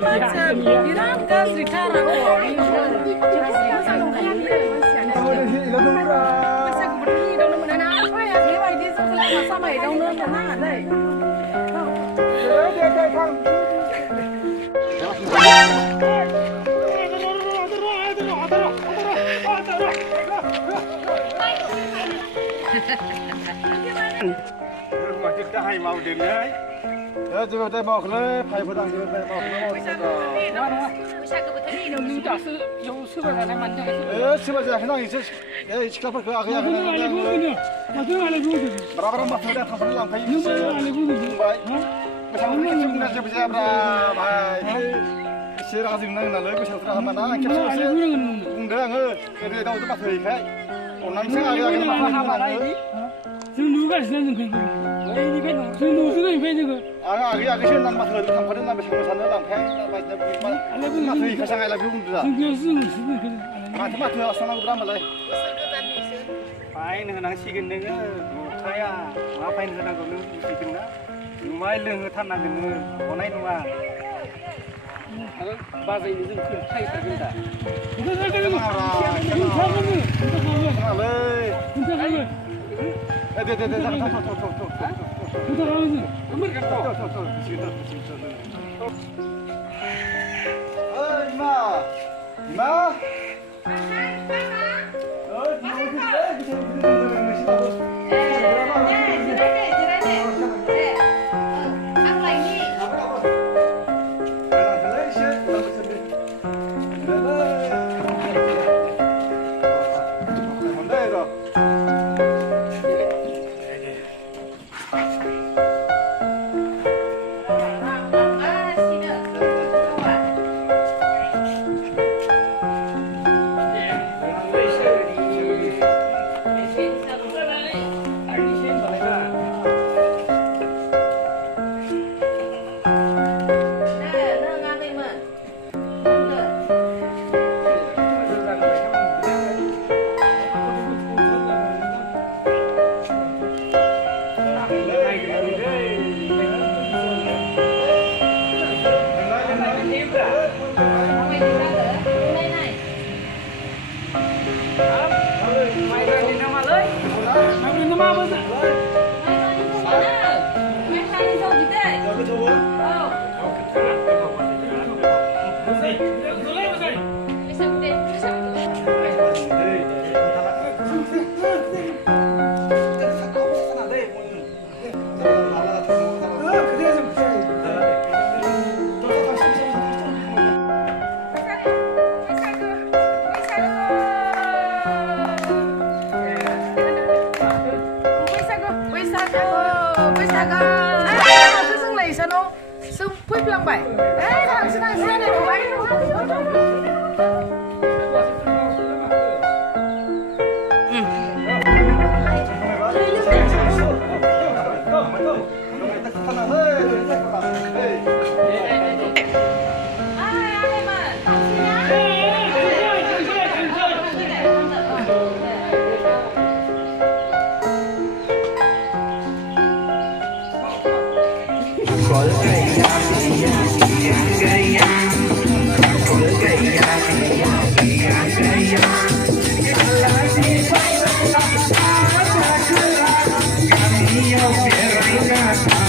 Macam Iran gazi tara o. Masa kebetulan dong mana apa ya? Dia wajib sekolah sama ya dong mana deh. Masih dah hai mau dengar. Ya coba saya mau ke, hai pedang coba saya mau ke. Masa kebetulan dong ni dah se,有是不是来蛮多？是不是？现在也是，去干不可，阿个。Berapa rumah sudah sampai lantai? Bersama kita sudah siap-siap dah, baik. Serah zingna nalai bersama kita mana? Kita sudah undang jadi tahu tu pasal ikai. Orang saya agak apa lagi? Sungguh kan senang kan? Ini kan sungguh sudah ini juga. Agak senang pasal itu sampai nanti bersama sana lantai, masih ikai sangat lagi undang. Sungguh kan. Macam asal nak berapa lagi? Pain henang sigen denga, saya ngapain henang kau nung sigen na? Numai leng tanah denga, onai nunga. Bahasa ini tu kun hai tergenda. Kita kan. Kami yo biar ingat ada